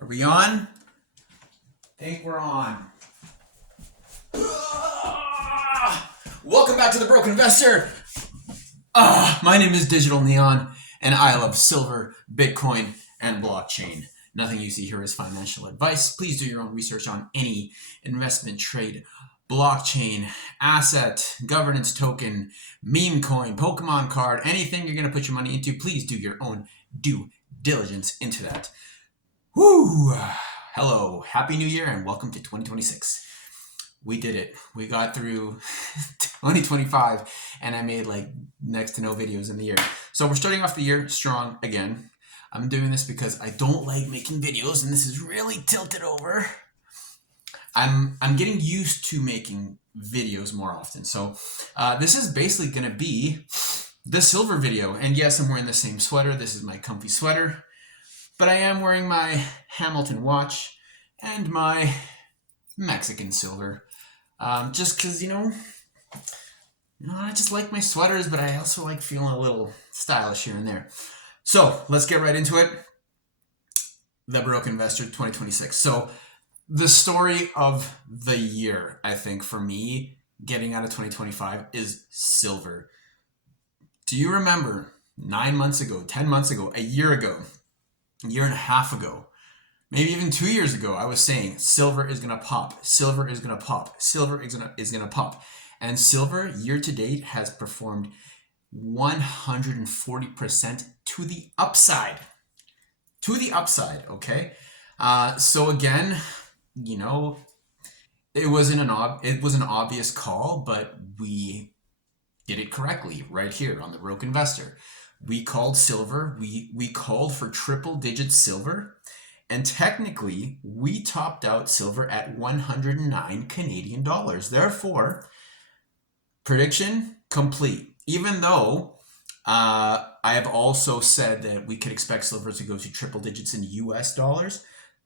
Are we on? I think we're on. Welcome back to The Broke Investor. My name is Digital Neon, and I love silver, Bitcoin, and blockchain. Nothing you see here is financial advice. Please do your own research on any investment trade, blockchain, asset, governance token, meme coin, Pokemon card, anything you're going to put your money into. Please do your own due diligence into that. Woo! Hello, Happy New Year, and welcome to 2026. We did it. We got through 2025, and I made like next to no videos in the year. So we're starting off the year strong again. I'm doing this because I don't like making videos, and this is really tilted over. I'm getting used to making videos more often. So this is basically going to be the silver video. And yes, I'm wearing the same sweater. This is my comfy sweater. But I am wearing my Hamilton watch and my Mexican silver. Just because, I just like my sweaters, but I also like feeling a little stylish here and there. So let's get right into it. The Broke Investor 2026. So the story of the year, I think, for me, getting out of 2025 is silver. Do you remember 9 months ago, 10 months ago, a year ago, a year and a half ago, maybe even 2 years ago, I was saying silver is going to pop, silver is going to pop, silver is going to pop. And silver year to date has performed 140% to the upside. To the upside, okay? So again, it was an obvious call, but we did it correctly right here on The Broke Investor. We called silver. We called for triple digit silver. And technically, we topped out silver at 109 Canadian dollars. Therefore, prediction complete. Even though I have also said that we could expect silver to go to triple digits in US dollars,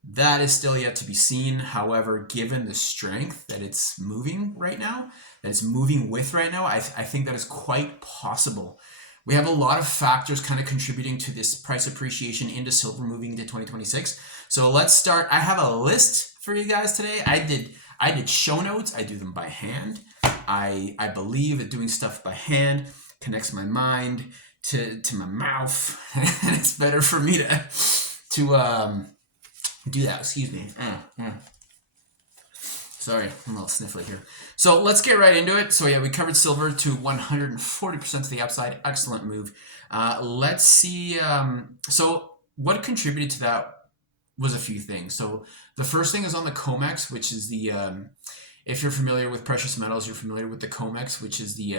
that is still yet to be seen. However, given the strength that it's moving right now, that it's moving with right now, I think that is quite possible. We have a lot of factors kind of contributing to this price appreciation into silver moving into 2026. So let's start. I have a list for you guys today. I did show notes. I do them by hand. I believe that doing stuff by hand connects my mind to my mouth, and it's better for me to do that. Excuse me. Sorry, I'm a little sniffly here. So let's get right into it. So yeah, we covered silver to 140% to the upside. Excellent move. Let's see. So what contributed to that was a few things. So the first thing is on the COMEX, which is the, if you're familiar with precious metals, you're familiar with the COMEX, which is the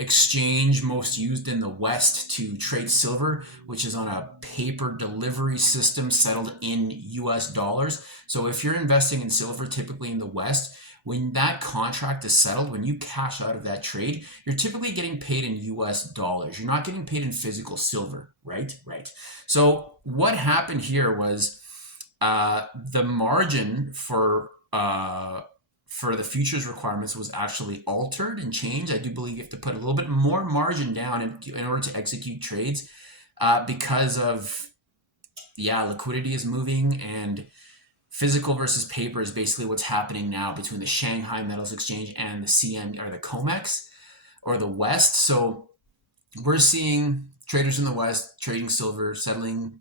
exchange most used in the West to trade silver, which is on a paper delivery system settled in US dollars. So if you're investing in silver, typically in the West, when that contract is settled, when you cash out of that trade, you're typically getting paid in US dollars. You're not getting paid in physical silver, right? Right. So what happened here was the margin for the futures requirements was actually altered and changed. I do believe you have to put a little bit more margin down in order to execute trades because of, liquidity is moving, and physical versus paper is basically what's happening now between the Shanghai Metals Exchange and the CM or the COMEX or the West. So we're seeing traders in the West trading silver, settling,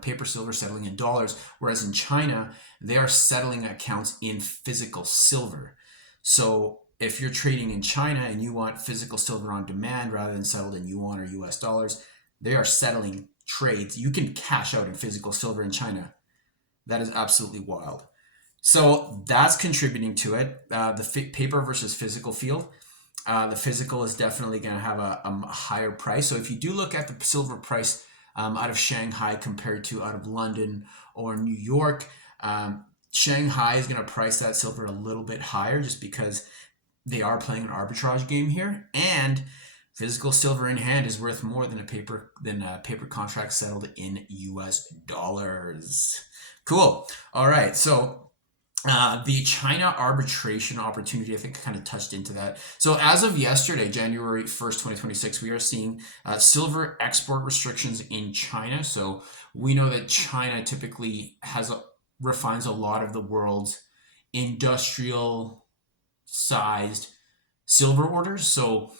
paper silver settling in dollars, whereas in China, they are settling accounts in physical silver. So if you're trading in China and you want physical silver on demand rather than settled in yuan or US dollars, they are settling trades. You can cash out in physical silver in China. That is absolutely wild. So that's contributing to it. The paper versus physical field. The physical is definitely going to have a higher price. So if you do look at the silver price out of Shanghai compared to out of London or New York, Shanghai is going to price that silver a little bit higher just because they are playing an arbitrage game here, and physical silver in hand is worth more than a paper contract settled in US dollars. Cool. All right. So The China arbitration opportunity, I think, kind of touched into that. So, as of yesterday, January 1st, 2026, we are seeing silver export restrictions in China. So, we know that China typically refines a lot of the world's industrial sized silver orders. So,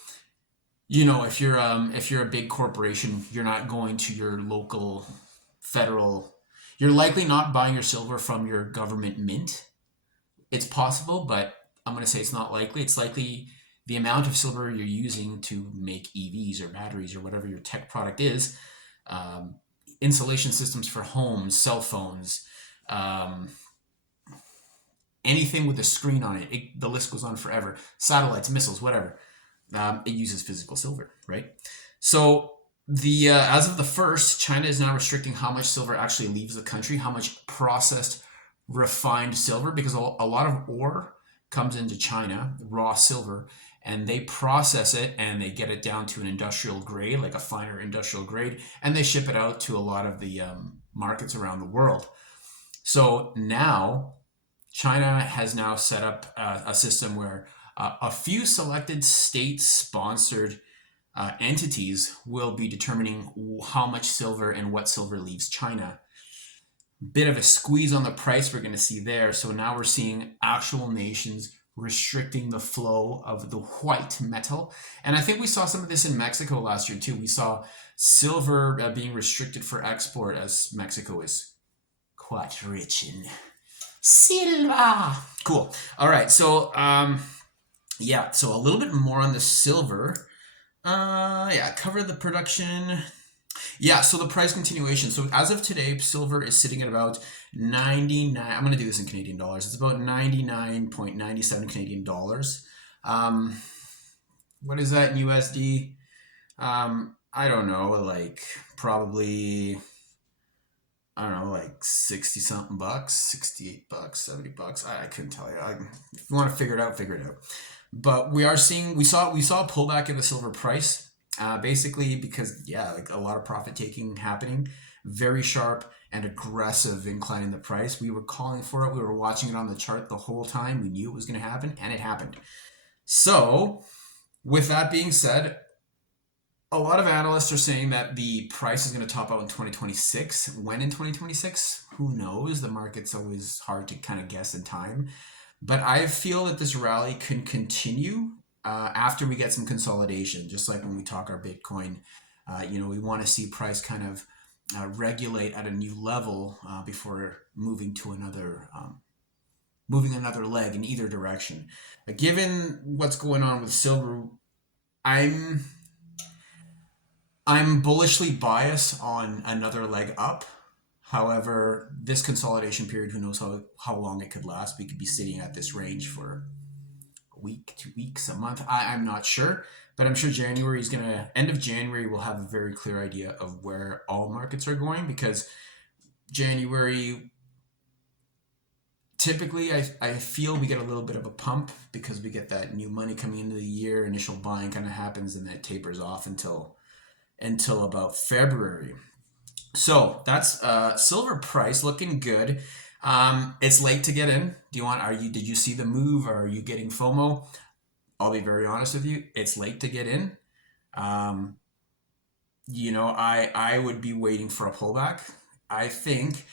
if you're a big corporation, you're not going to your local federal. You're likely not buying your silver from your government mint. It's possible, but I'm going to say it's not likely. It's likely the amount of silver you're using to make EVs or batteries or whatever your tech product is, um, insulation systems for homes, cell phones, um, anything with a screen on it. The list goes on forever. Satellites, missiles, whatever. It uses physical silver, right? So the as of the first, China is now restricting how much silver actually leaves the country, how much processed refined silver, because a lot of ore comes into China, raw silver, and they process it and they get it down to an industrial grade, like a finer industrial grade, and they ship it out to a lot of the markets around the world. So now China has now set up a system where a few selected state-sponsored entities will be determining how much silver and what silver leaves China. Bit of a squeeze on the price we're going to see there. So now we're seeing actual nations restricting the flow of the white metal. And I think we saw some of this in Mexico last year too. We saw silver being restricted for export as Mexico is quite rich in silver. Cool. All right. So, yeah, so a little bit more on the silver. Yeah, cover the production. Yeah, so the price continuation. So as of today, silver is sitting at about 99. I'm going to do this in Canadian dollars. It's about 99.97 Canadian dollars. What is that in USD? I don't know, like probably, I don't know, like 60 something bucks, 68 bucks, 70 bucks. I couldn't tell you. If you want to figure it out, figure it out. But we saw a pullback in the silver price, basically because like a lot of profit taking happening, very sharp and aggressive incline in the price. We were calling for it. We were watching it on the chart the whole time. We knew it was going to happen, and it happened. So, with that being said, a lot of analysts are saying that the price is going to top out in 2026. When in 2026? Who knows? The market's always hard to kind of guess in time. But I feel that this rally can continue after we get some consolidation, just like when we talk our Bitcoin. We want to see price kind of regulate at a new level before moving to moving another leg in either direction. Given what's going on with silver, I'm bullishly biased on another leg up. However, this consolidation period, who knows how long it could last. We could be sitting at this range for a week, 2 weeks, a month. I'm not sure, but I'm sure end of January, we'll have a very clear idea of where all markets are going, because January, typically, I feel we get a little bit of a pump because we get that new money coming into the year. Initial buying kind of happens and then it tapers off until about February. So that's silver price looking good. It's late to get in. Did you see the move, or are you getting FOMO? I'll be very honest with you. It's late to get in. I would be waiting for a pullback. I think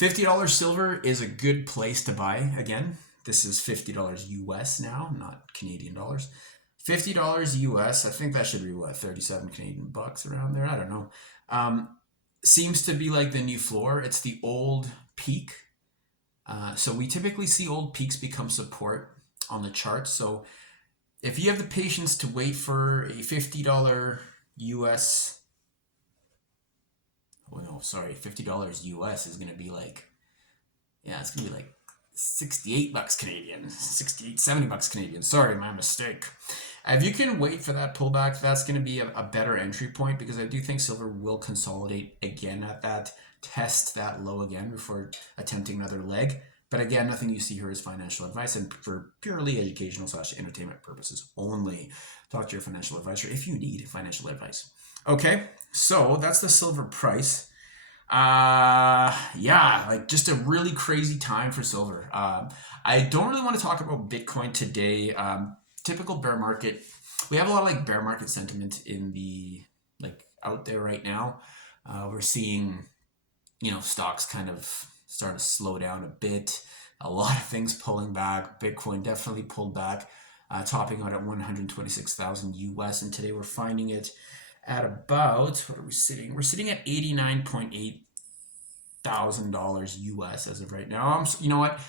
$50 silver is a good place to buy. Again, this is $50 US now, not Canadian dollars. $50 US, I think that should be 37 Canadian bucks around there. I don't know. Seems to be like the new floor. It's the old peak. So we typically see old peaks become support on the chart. So if you have the patience to wait for a $50 US, $50 US is going to be like, it's going to be like 68 bucks Canadian, 68, 70 bucks Canadian. Sorry, my mistake. If you can wait for that pullback, that's going to be a better entry point, because I do think silver will consolidate again at that, test that low again before attempting another leg. But again, nothing you see here is financial advice, and for purely educational / entertainment purposes only. Talk to your financial advisor if you need financial advice. Okay, so that's the silver price. Yeah, like just a really crazy time for silver. I don't really want to talk about Bitcoin today. Typical bear market. We have a lot of like bear market sentiment in the like out there right now. We're seeing, stocks kind of start to slow down a bit. A lot of things pulling back. Bitcoin definitely pulled back, topping out at 126,000 US, and today we're finding it at about, what are we sitting? We're sitting at $89,800 US as of right now. You know what?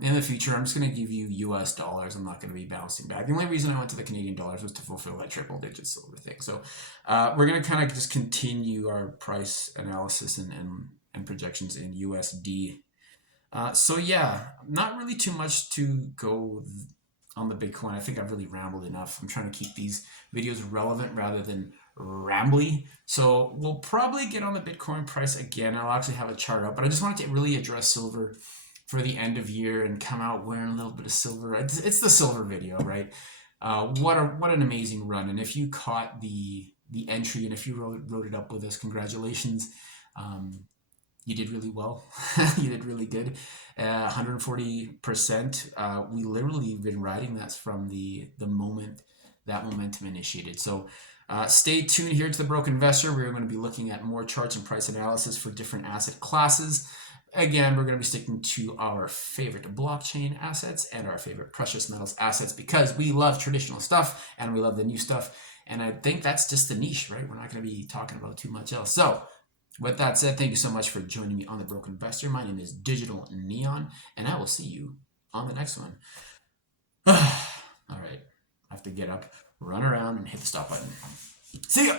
In the future, I'm just going to give you US dollars. I'm not going to be bouncing back. The only reason I went to the Canadian dollars was to fulfill that triple digit silver thing. So we're going to kind of just continue our price analysis and projections in USD. So yeah, not really too much to go on the Bitcoin. I think I've really rambled enough. I'm trying to keep these videos relevant rather than rambly. So we'll probably get on the Bitcoin price again. I'll actually have a chart up, but I just wanted to really address silver for the end of year and come out wearing a little bit of silver. It's the silver video, right? What an amazing run! And if you caught the entry and if you wrote it up with us, congratulations. You did really well. You did really good. 140%. We literally have been riding that from the moment that momentum initiated. So stay tuned here to the Broke Investor. We're going to be looking at more charts and price analysis for different asset classes. Again, we're going to be sticking to our favorite blockchain assets and our favorite precious metals assets because we love traditional stuff and we love the new stuff. And I think that's just the niche, right? We're not going to be talking about too much else. So with that said, thank you so much for joining me on The Broke Investor. My name is Digital Neon, and I will see you on the next one. All right. I have to get up, run around, and hit the stop button. See ya!